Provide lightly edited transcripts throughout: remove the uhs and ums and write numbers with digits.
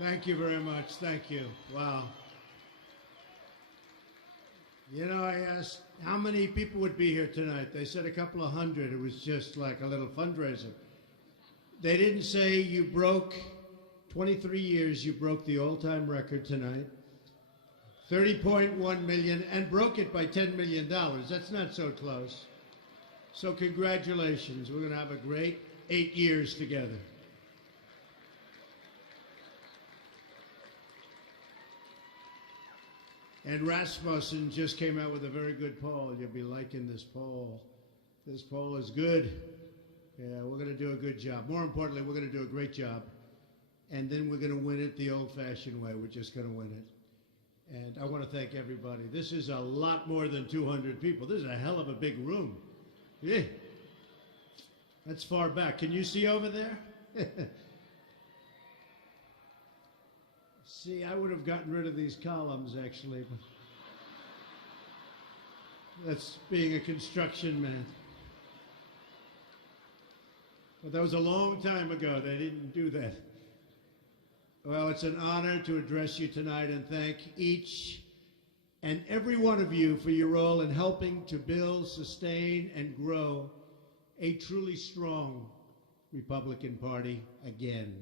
Thank you very much. Thank you. Wow. You know, I asked how many people would be here tonight. They said a couple of hundred. It was just like a little fundraiser. They didn't say you broke 23 years, you broke the all-time record tonight. 30.1 million and broke it by $10 million. That's not so close. So congratulations. We're going to have a great 8 years together. And Rasmussen just came out with a very good poll. You'll be liking this poll. This poll is good. Yeah, we're going to do a good job. More importantly, we're going to do a great job. And then we're going to win it the old-fashioned way. We're just going to win it. And I want to thank everybody. This is a lot more than 200 people. This is a hell of a big room. Yeah. That's far back. Can you see over there? See, I would have gotten rid of these columns, actually. But that's being a construction man. But that was a long time ago. They didn't do that. Well, it's an honor to address you tonight and thank each and every one of you for your role in helping to build, sustain, and grow a truly strong Republican Party again.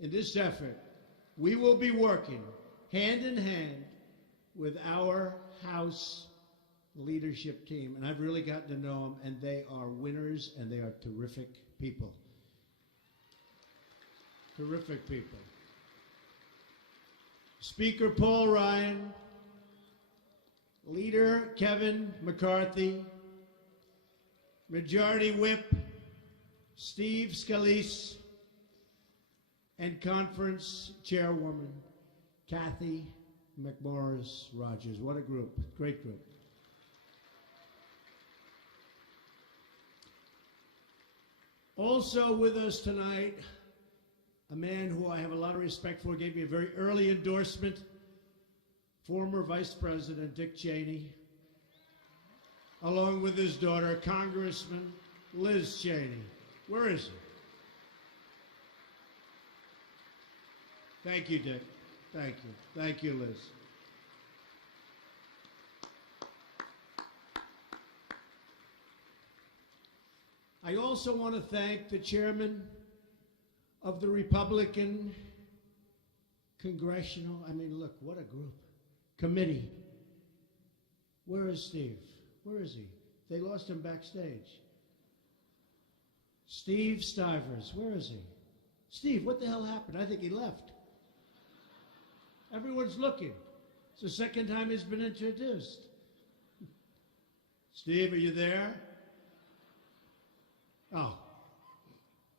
In this effort, we will be working hand in hand with our House leadership team, and I've really gotten to know them, and they are winners, and they are terrific people. Terrific people. Speaker Paul Ryan, Leader Kevin McCarthy, Majority Whip Steve Scalise, and Conference Chairwoman Kathy McMorris Rogers. What a group, great group. Also with us tonight, a man who I have a lot of respect for, gave me a very early endorsement, former Vice President Dick Cheney, along with his daughter, Congressman Liz Cheney. Where is he? Thank you, Dick. Thank you. Thank you, Liz. I also want to thank the chairman of the Republican Congressional, look, what a group, committee. Where is Steve? Where is he? They lost him backstage. Steve Stivers, where is he? Steve, what the hell happened? I think he left. Everyone's looking. It's the second time he's been introduced. Steve, are you there? Oh.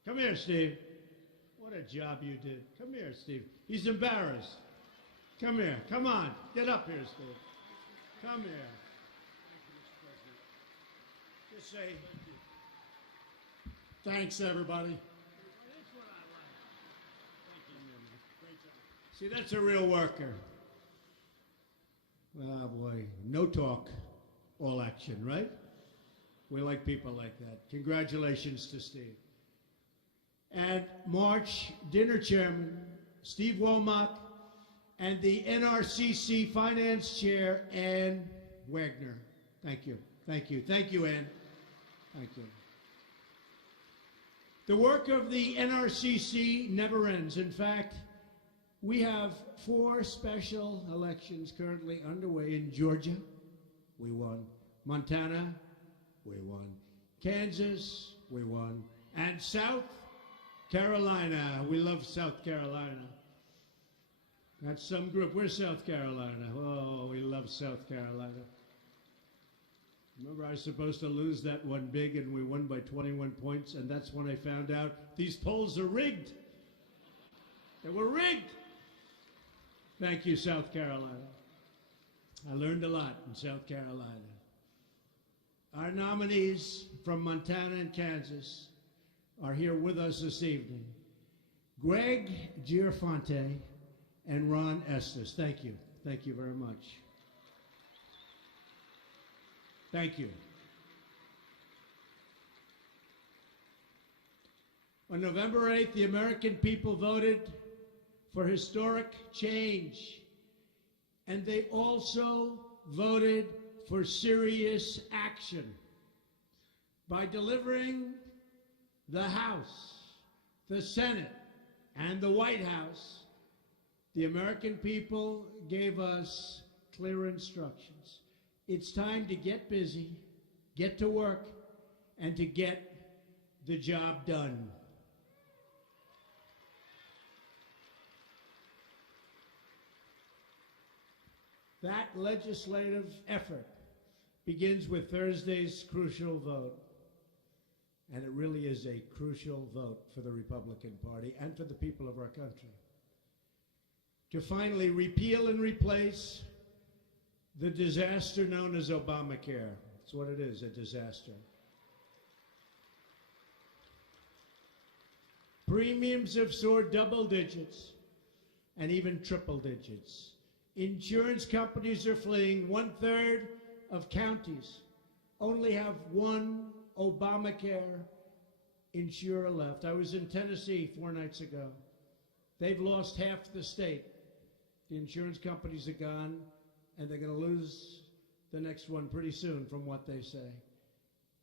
Come here, Steve. What a job you did. Come here, Steve. He's embarrassed. Come here. Come on. Get up here, Steve. Come here. Just say, thanks, everybody. See, that's a real worker. Oh, boy. No talk, all action, right? We like people like that. Congratulations to Steve. And March dinner chairman, Steve Womack, and the NRCC finance chair, Ann Wagner. Thank you. Thank you. Thank you, Ann. Thank you. The work of the NRCC never ends. In fact, we have 4 special elections currently underway in Georgia. We won. Montana, we won. Kansas, we won. And South Carolina. We love South Carolina. That's some group. We're South Carolina. Oh, we love South Carolina. Remember, I was supposed to lose that one big, and we won by 21 points, and that's when I found out these polls are rigged. They were rigged. Thank you, South Carolina. I learned a lot in South Carolina. Our nominees from Montana and Kansas are here with us this evening. Greg Giafonte and Ron Estes. Thank you. Thank you very much. Thank you. On November 8th, the American people voted for historic change. And they also voted for serious action. By delivering the House, the Senate, and the White House, the American people gave us clear instructions. It's time to get busy, get to work, and to get the job done. That legislative effort begins with Thursday's crucial vote. And it really is a crucial vote for the Republican Party and for the people of our country. To finally repeal and replace the disaster known as Obamacare. That's what it is, a disaster. Premiums have soared double digits and even triple digits. Insurance companies are fleeing. 1/3 of counties only have one Obamacare insurer left. I was in Tennessee 4 nights ago. They've lost half the state. The insurance companies are gone, and they're going to lose the next one pretty soon, from what they say.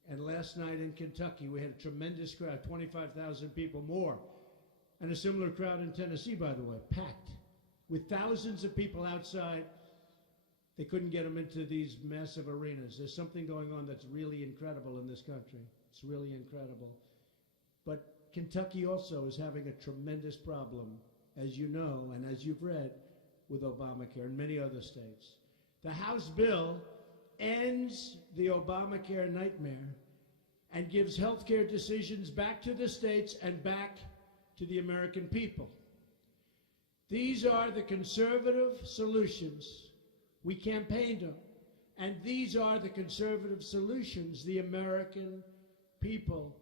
And last night in Kentucky, we had a tremendous crowd, 25,000 people more, and a similar crowd in Tennessee, by the way, packed, with thousands of people outside. They couldn't get them into these massive arenas. There's something going on that's really incredible in this country. It's really incredible. But Kentucky also is having a tremendous problem, as you know, and as you've read, with Obamacare and many other states. The House bill ends the Obamacare nightmare and gives health care decisions back to the states and back to the American people. These are the conservative solutions we campaigned on, and these are the conservative solutions the American people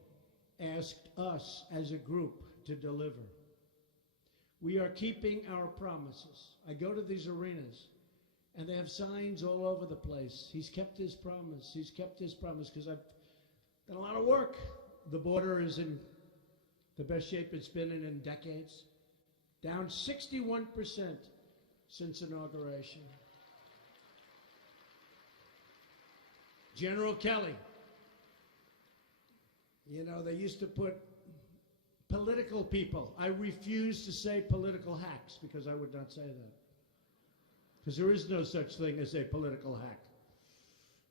asked us as a group to deliver. We are keeping our promises. I go to these arenas, and they have signs all over the place. He's kept his promise. He's kept his promise, because I've done a lot of work. The border is in the best shape it's been in decades, down 61% since inauguration. General Kelly, you know, they used to put political people. I refuse to say political hacks, because I would not say that, because there is no such thing as a political hack.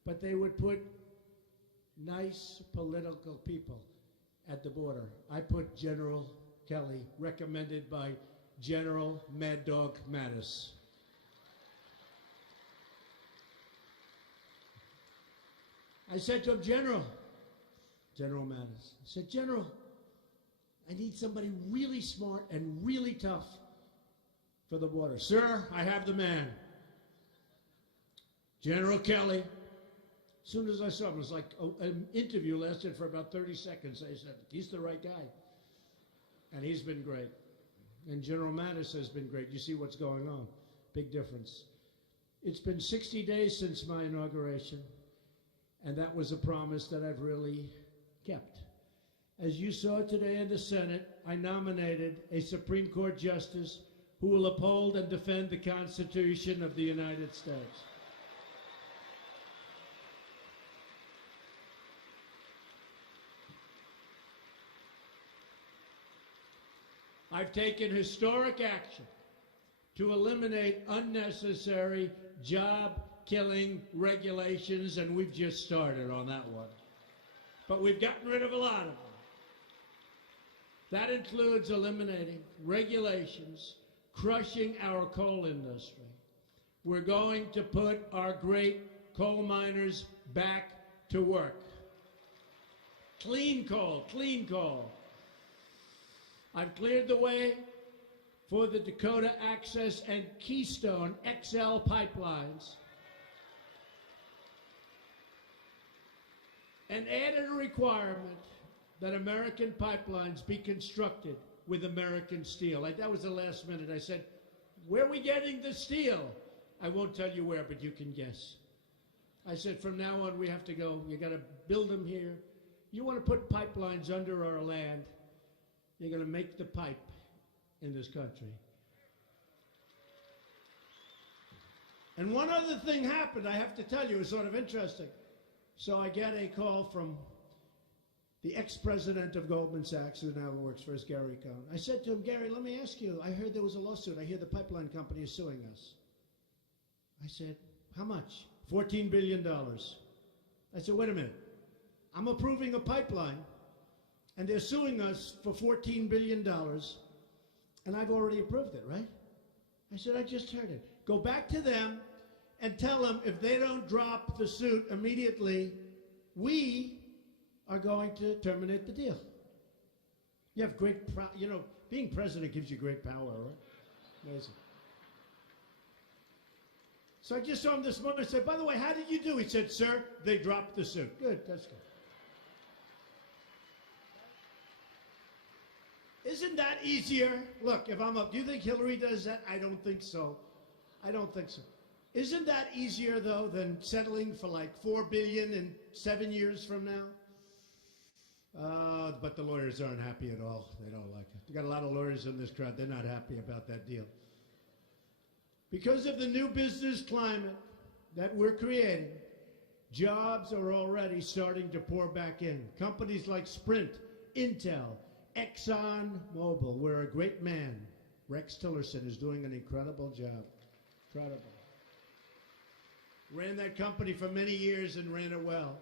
But they would put nice political people at the border. I put General Kelly, recommended by General Mad Dog Mattis. I said to him, General Mattis, I said, General, I need somebody really smart and really tough for the border. Sir, I have the man. General Kelly. As soon as I saw him, it was like an interview lasted for about 30 seconds. I said, he's the right guy. And he's been great. And General Mattis has been great. You see what's going on. Big difference. It's been 60 days since my inauguration, and that was a promise that I've really kept. As you saw today in the Senate, I nominated a Supreme Court justice who will uphold and defend the Constitution of the United States. I've taken historic action to eliminate unnecessary job-killing regulations, and we've just started on that one. But we've gotten rid of a lot of them. That includes eliminating regulations, crushing our coal industry. We're going to put our great coal miners back to work. Clean coal, clean coal. I've cleared the way for the Dakota Access and Keystone XL pipelines and added a requirement that American pipelines be constructed with American steel. That was the last minute. I said, where are we getting the steel? I won't tell you where, but you can guess. I said, from now on, we have to go. You got to build them here. You want to put pipelines under our land, you're going to make the pipe in this country. And one other thing happened, I have to tell you, it's sort of interesting. So I get a call from the ex-president of Goldman Sachs, who now works for us, Gary Cohn. I said to him, Gary, let me ask you, I heard there was a lawsuit. I hear the pipeline company is suing us. I said, how much? $14 billion. I said, wait a minute. I'm approving a pipeline, and they're suing us for $14 billion, and I've already approved it, right? I said, I just heard it. Go back to them and tell them if they don't drop the suit immediately, we are going to terminate the deal. You have great, being president gives you great power, right? Amazing. So I just saw him this morning. I said, by the way, how did you do? He said, sir, they dropped the suit. Good, that's good. Isn't that easier? Look, if I'm up, do you think Hillary does that? I don't think so. I don't think so. Isn't that easier, though, than settling for like $4 billion in 7 years from now? But the lawyers aren't happy at all. They don't like it. We got a lot of lawyers in this crowd. They're not happy about that deal. Because of the new business climate that we're creating, jobs are already starting to pour back in. Companies like Sprint, Intel, ExxonMobil, where a great man, Rex Tillerson, is doing an incredible job. Incredible. Ran that company for many years and ran it well.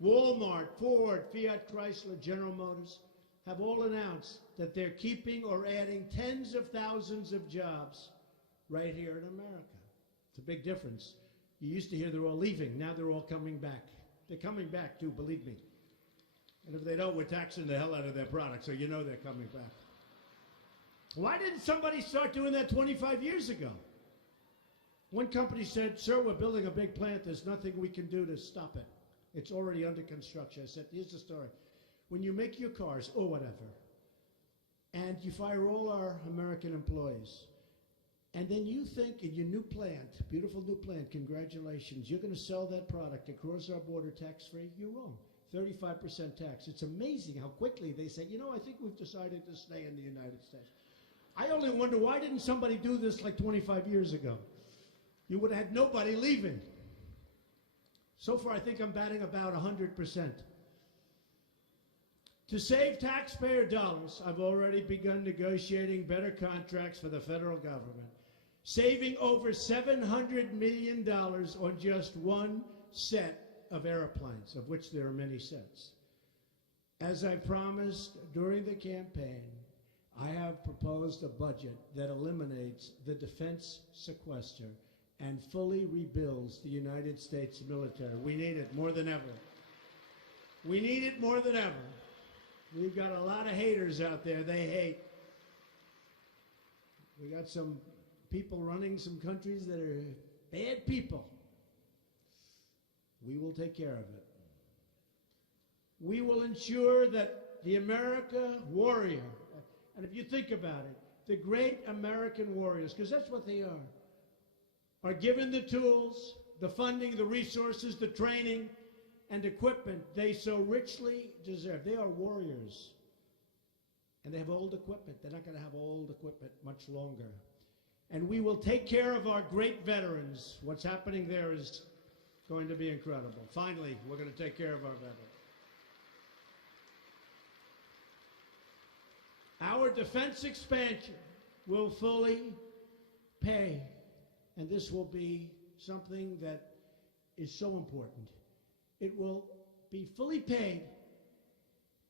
Walmart, Ford, Fiat Chrysler, General Motors have all announced that they're keeping or adding tens of thousands of jobs right here in America. It's a big difference. You used to hear they're all leaving. Now they're all coming back. They're coming back, too, believe me. And if they don't, we're taxing the hell out of their product, so you know they're coming back. Why didn't somebody start doing that 25 years ago? One company said, sir, we're building a big plant. There's nothing we can do to stop it. It's already under construction. I said, here's the story. When you make your cars, or whatever, and you fire all our American employees, and then you think in your new plant, beautiful new plant, congratulations, you're going to sell that product across our border tax-free, you're wrong. 35% tax. It's amazing how quickly they say, you know, I think we've decided to stay in the United States. I only wonder, why didn't somebody do this like 25 years ago? You would have had nobody leaving. So far, I think I'm batting about 100%. To save taxpayer dollars, I've already begun negotiating better contracts for the federal government, saving over $700 million on just one set of airplanes, of which there are many sets. As I promised during the campaign, I have proposed a budget that eliminates the defense sequester and fully rebuilds the United States military. We need it more than ever. We need it more than ever. We've got a lot of haters out there. They hate. We got some people running some countries that are bad people. We will take care of it. We will ensure that the America warrior, and if you think about it, the great American warriors, because that's what they are given the tools, the funding, the resources, the training, and equipment they so richly deserve. They are warriors. And they have old equipment. They're not going to have old equipment much longer. And we will take care of our great veterans. What's happening there is going to be incredible. Finally, we're going to take care of our veterans. Our defense expansion will fully pay. And this will be something that is so important. It will be fully paid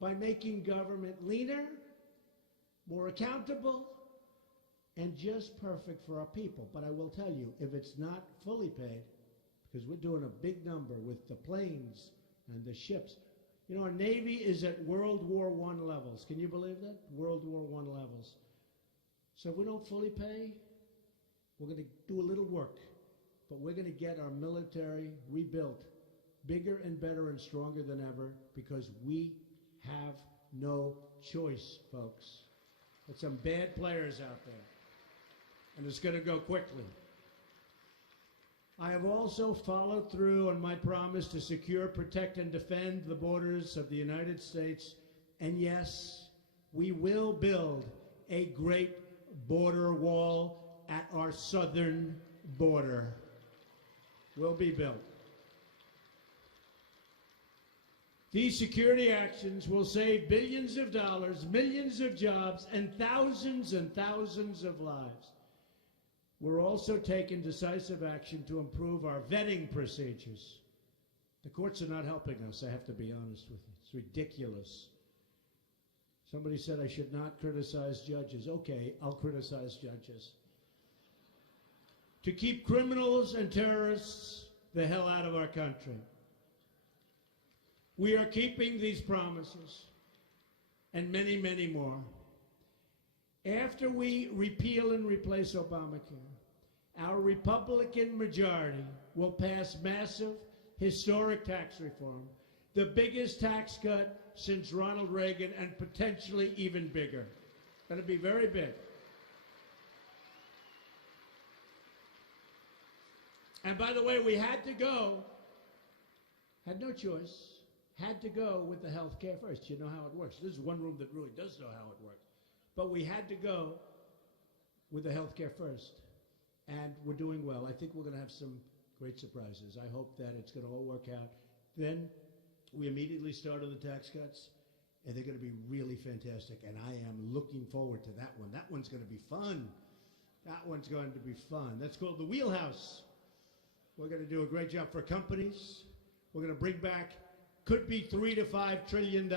by making government leaner, more accountable, and just perfect for our people. But I will tell you, if it's not fully paid, because we're doing a big number with the planes and the ships. You know, our Navy is at World War I levels. Can you believe that? World War I levels. So if we don't fully pay, we're going to do a little work, but we're going to get our military rebuilt bigger and better and stronger than ever, because we have no choice, folks. There's some bad players out there, and it's going to go quickly. I have also followed through on my promise to secure, protect, and defend the borders of the United States. And yes, we will build a great border wall at our southern border. will be built. These security actions will save billions of dollars, millions of jobs, and thousands of lives. We're also taking decisive action to improve our vetting procedures. The courts are not helping us, I have to be honest with you. It's ridiculous. Somebody said I should not criticize judges. Okay, I'll criticize judges. To keep criminals and terrorists the hell out of our country. We are keeping these promises and many, many more. After we repeal and replace Obamacare, our Republican majority will pass massive, historic tax reform, the biggest tax cut since Ronald Reagan, and potentially even bigger. Going to be very big. And by the way, we had to go, had no choice, had to go with the health care first. You know how it works. This is one room that really does know how it works. But we had to go with the health care first. And we're doing well. I think we're going to have some great surprises. I hope that it's going to all work out. Then we immediately start on the tax cuts, and they're going to be really fantastic. And I am looking forward to that one. That one's going to be fun. That one's going to be fun. That's called the Wheelhouse. We're going to do a great job for companies. We're going to bring back, could be $3 to $5 trillion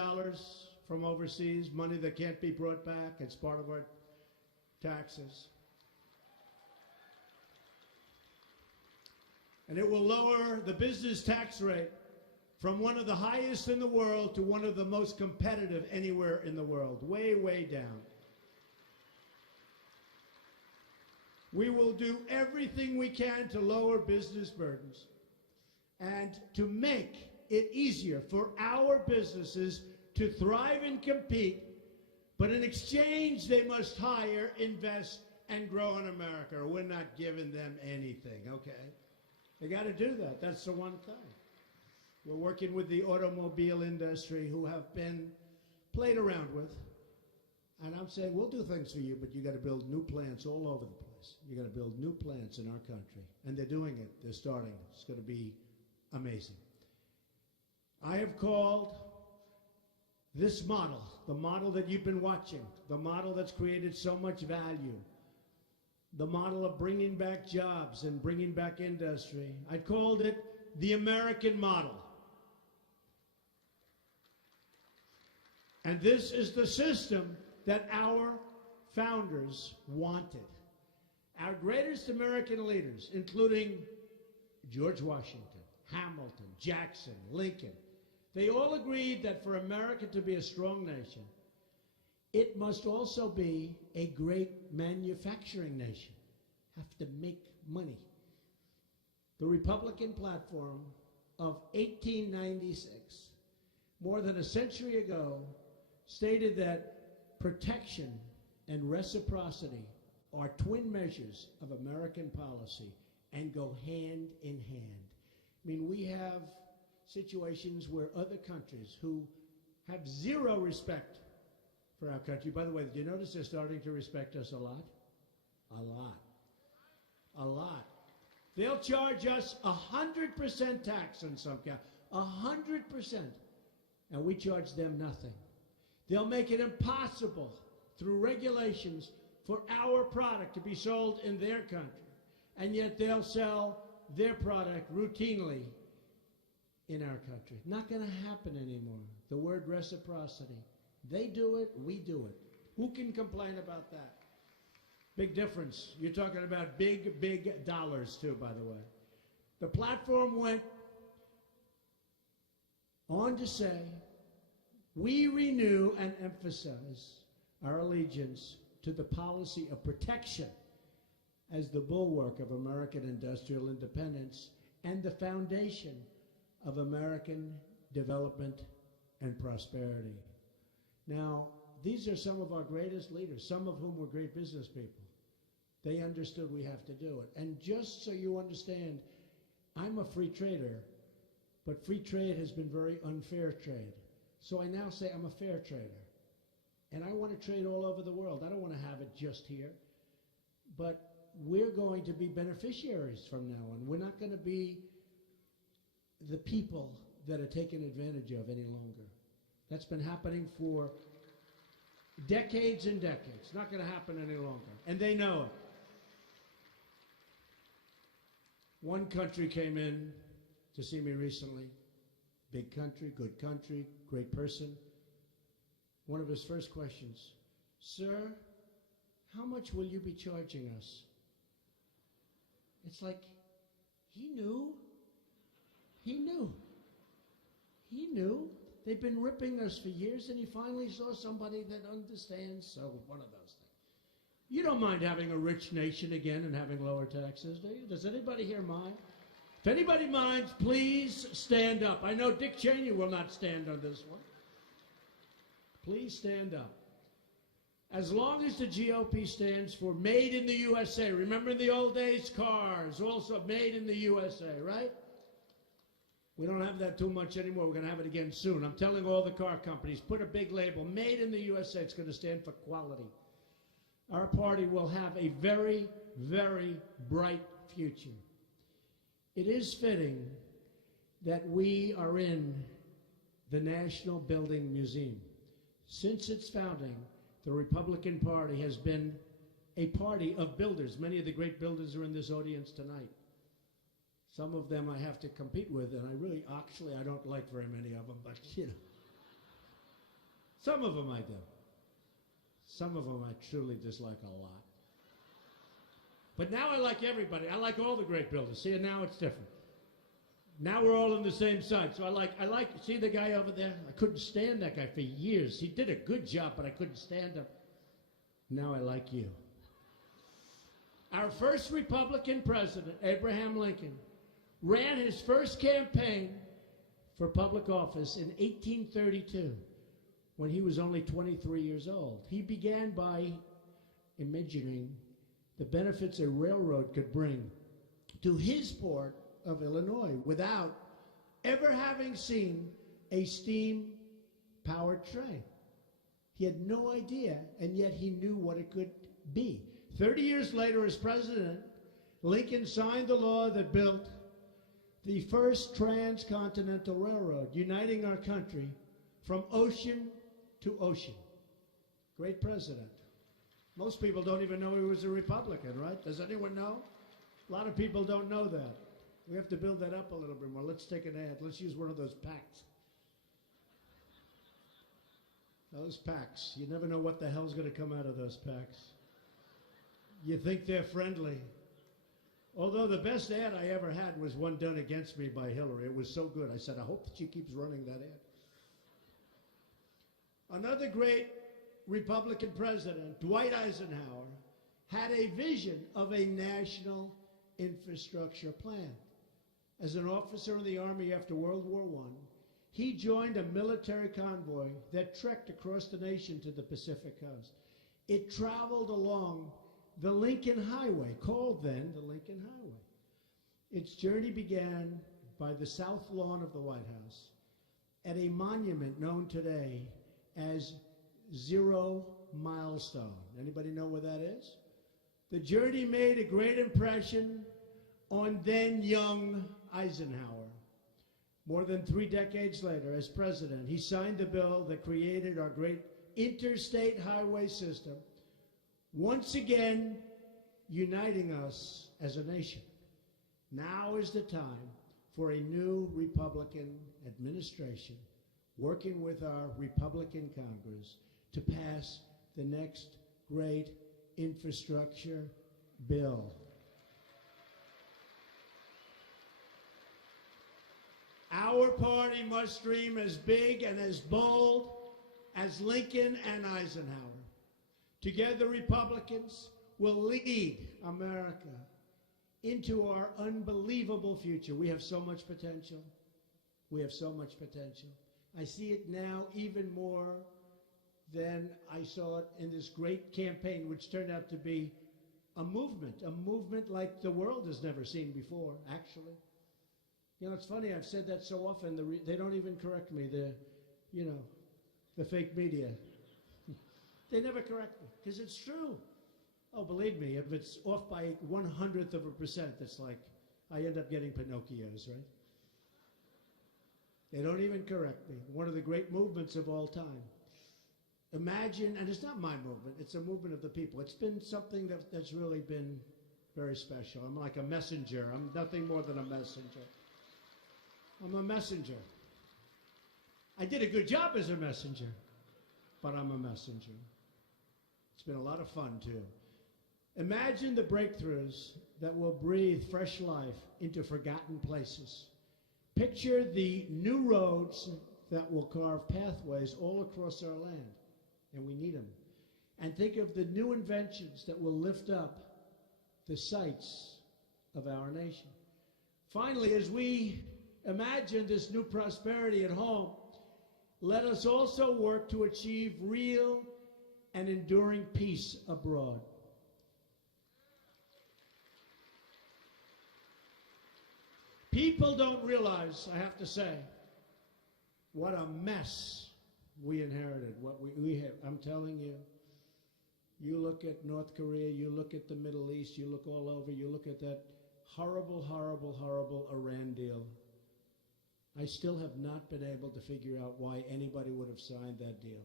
from overseas, money that can't be brought back. It's part of our taxes. And it will lower the business tax rate from one of the highest in the world to one of the most competitive anywhere in the world, way, way down. We will do everything we can to lower business burdens and to make it easier for our businesses to thrive and compete, but in exchange they must hire, invest, and grow in America, or we're not giving them anything, okay? They got to do that. That's the one thing. We're working with the automobile industry, who have been played around with. And I'm saying, we'll do things for you, but you got to build new plants all over the place. You got to build new plants in our country. And they're doing it. They're starting. It's going to be amazing. I have called this model, the model that you've been watching, the model that's created so much value, the model of bringing back jobs and bringing back industry. I called it the American model. And this is the system that our founders wanted. Our greatest American leaders, including George Washington, Hamilton, Jackson, Lincoln, they all agreed that for America to be a strong nation, it must also be a great manufacturing nation. Have to make money. The Republican platform of 1896, more than a century ago, stated that protection and reciprocity are twin measures of American policy and go hand in hand. I mean, we have situations where other countries who have zero respect for our country. By the way, did you notice they're starting to respect us a lot? A lot. A lot. They'll charge us 100% tax on some kind. 100%. And we charge them nothing. They'll make it impossible through regulations for our product to be sold in their country. And yet they'll sell their product routinely in our country. Not going to happen anymore. The word reciprocity. They do it, we do it. Who can complain about that? Big difference. You're talking about big, big dollars, too, by the way. The platform went on to say, we renew and emphasize our allegiance to the policy of protection as the bulwark of American industrial independence and the foundation of American development and prosperity. Now, these are some of our greatest leaders, some of whom were great business people. They understood we have to do it. And just so you understand, I'm a free trader, but free trade has been very unfair trade. So I now say I'm a fair trader. And I want to trade all over the world. I don't want to have it just here. But we're going to be beneficiaries from now on. We're not going to be the people that are taken advantage of any longer. That's been happening for decades and decades. It's not going to happen any longer. And they know it. One country came in to see me recently. Big country, good country, great person. One of his first questions, "Sir, how much will you be charging us?" It's like, he knew. He knew. He knew. They've been ripping us for years, and he finally saw somebody that understands. So one of those things. You don't mind having a rich nation again and having lower taxes, do you? Does anybody here mind? If anybody minds, please stand up. I know Dick Cheney will not stand on this one. Please stand up. As long as the GOP stands for made in the USA. Remember in the old days, cars, also made in the USA, right? We don't have that too much anymore. We're going to have it again soon. I'm telling all the car companies, put a big label, made in the USA. It's going to stand for quality. Our party will have a very, very bright future. It is fitting that we are in the National Building Museum. Since its founding, the Republican Party has been a party of builders. Many of the great builders are in this audience tonight. Some of them I have to compete with, and I don't like very many of them, but you know. Some of them I do. Some of them I truly dislike a lot. But now I like everybody. I like all the great builders. See, and now it's different. Now we're all on the same side. So I like, see the guy over there? I couldn't stand that guy for years. He did a good job, but I couldn't stand him. Now I like you. Our first Republican president, Abraham Lincoln, ran his first campaign for public office in 1832 when he was only 23 years old. He began by imagining the benefits a railroad could bring to his port of Illinois without ever having seen a steam-powered train. He had no idea, and yet he knew what it could be. 30 years later, as president, Lincoln signed the law that built the first transcontinental railroad, uniting our country from ocean to ocean. Great president. Most people don't even know he was a Republican, right? Does anyone know? A lot of people don't know that. We have to build that up a little bit more. Let's take an ad. Let's use one of those packs. Those packs. You never know what the hell's going to come out of those packs. You think they're friendly. Although the best ad I ever had was one done against me by Hillary. It was so good. I said, I hope that she keeps running that ad. Another great Republican president, Dwight Eisenhower, had a vision of a national infrastructure plan. As an officer in the Army after World War I, he joined a military convoy that trekked across the nation to the Pacific coast. It traveled along the Lincoln Highway, called then the Lincoln Highway. Its journey began by the south lawn of the White House at a monument known today as Zero Milestone. Anybody know where that is? The journey made a great impression on then young Eisenhower. More than 3 decades later, as president, he signed the bill that created our great interstate highway system, once again uniting us as a nation. Now is the time for a new Republican administration working with our Republican Congress to pass the next great infrastructure bill. Our party must dream as big and as bold as Lincoln and Eisenhower. Together, Republicans will lead America into our unbelievable future. We have so much potential. We have so much potential. I see it now even more than I saw it in this great campaign, which turned out to be a movement like the world has never seen before, actually. You know, it's funny, I've said that so often, they don't even correct me, the fake media. They never correct me, because it's true. Oh, believe me, if it's off by 1/100%, it's like I end up getting Pinocchios, right? They don't even correct me. One of the great movements of all time. Imagine, and it's not my movement, it's a movement of the people. It's been something that's really been very special. I'm like a messenger. I'm nothing more than a messenger. I'm a messenger. I did a good job as a messenger, but I'm a messenger. It's been a lot of fun, too. Imagine the breakthroughs that will breathe fresh life into forgotten places. Picture the new roads that will carve pathways all across our land, and we need them. And think of the new inventions that will lift up the sights of our nation. Finally, as we imagine this new prosperity at home, let us also work to achieve real and enduring peace abroad. People don't realize, I have to say, what a mess we inherited, what we have. I'm telling you, you look at North Korea, you look at the Middle East, you look all over, you look at that horrible, horrible, horrible Iran deal. I still have not been able to figure out why anybody would have signed that deal.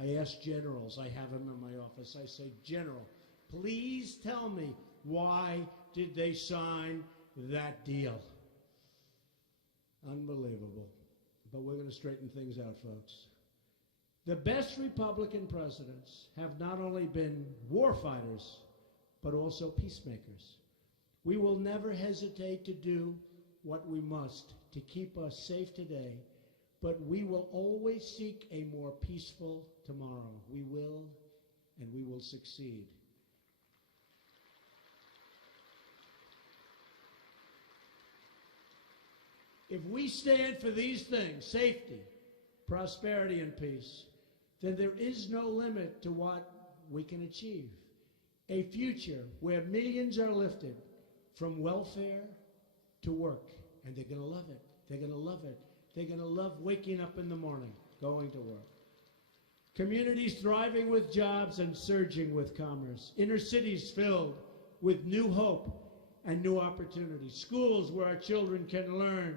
I ask generals, I have them in my office, I say, General, please tell me, why did they sign that deal? Unbelievable. But we're going to straighten things out, folks. The best Republican presidents have not only been war fighters, but also peacemakers. We will never hesitate to do what we must to keep us safe today, but we will always seek a more peaceful tomorrow. We will, and we will succeed. If we stand for these things, safety, prosperity, and peace, then there is no limit to what we can achieve. A future where millions are lifted from welfare to work, and they're going to love it. They're going to love it. They're going to love waking up in the morning, going to work. Communities thriving with jobs and surging with commerce. Inner cities filled with new hope and new opportunities. Schools where our children can learn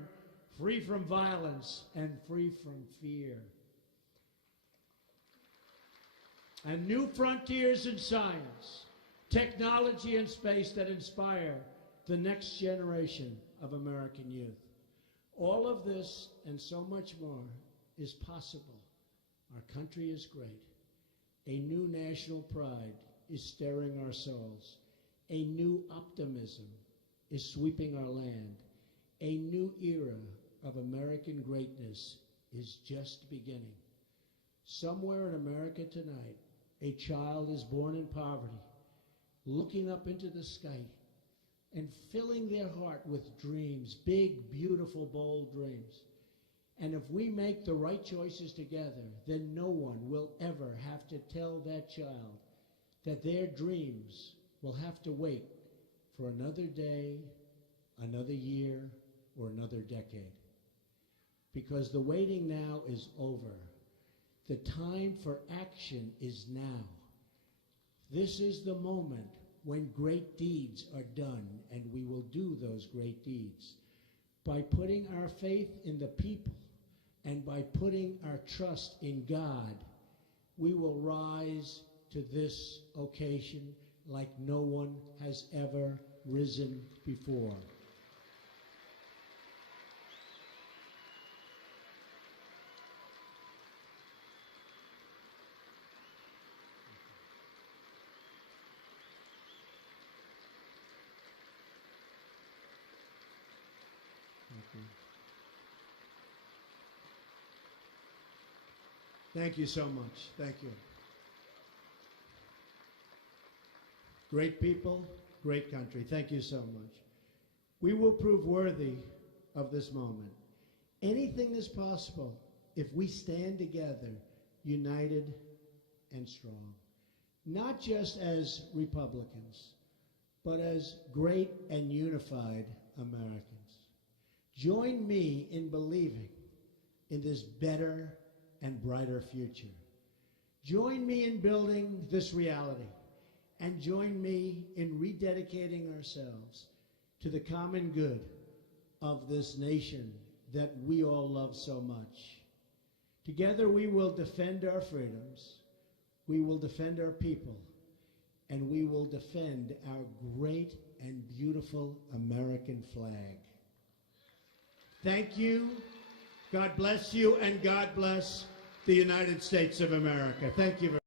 free from violence and free from fear. And new frontiers in science, technology, and space that inspire the next generation of American youth. All of this and so much more is possible. Our country is great. A new national pride is stirring our souls. A new optimism is sweeping our land. A new era of American greatness is just beginning. Somewhere in America tonight, a child is born in poverty, looking up into the sky and filling their heart with dreams, big, beautiful, bold dreams. And if we make the right choices together, then no one will ever have to tell that child that their dreams will have to wait for another day, another year, or another decade. Because the waiting now is over. The time for action is now. This is the moment when great deeds are done, and we will do those great deeds. By putting our faith in the people and by putting our trust in God, we will rise to this occasion like no one has ever risen before. Thank you so much. Thank you. Great people, great country. Thank you so much. We will prove worthy of this moment. Anything is possible if we stand together, united and strong. Not just as Republicans, but as great and unified Americans. Join me in believing in this better and brighter future. Join me in building this reality, and join me in rededicating ourselves to the common good of this nation that we all love so much. Together we will defend our freedoms, we will defend our people, and we will defend our great and beautiful American flag. Thank you. God bless you, and God bless the United States of America. Thank you very much.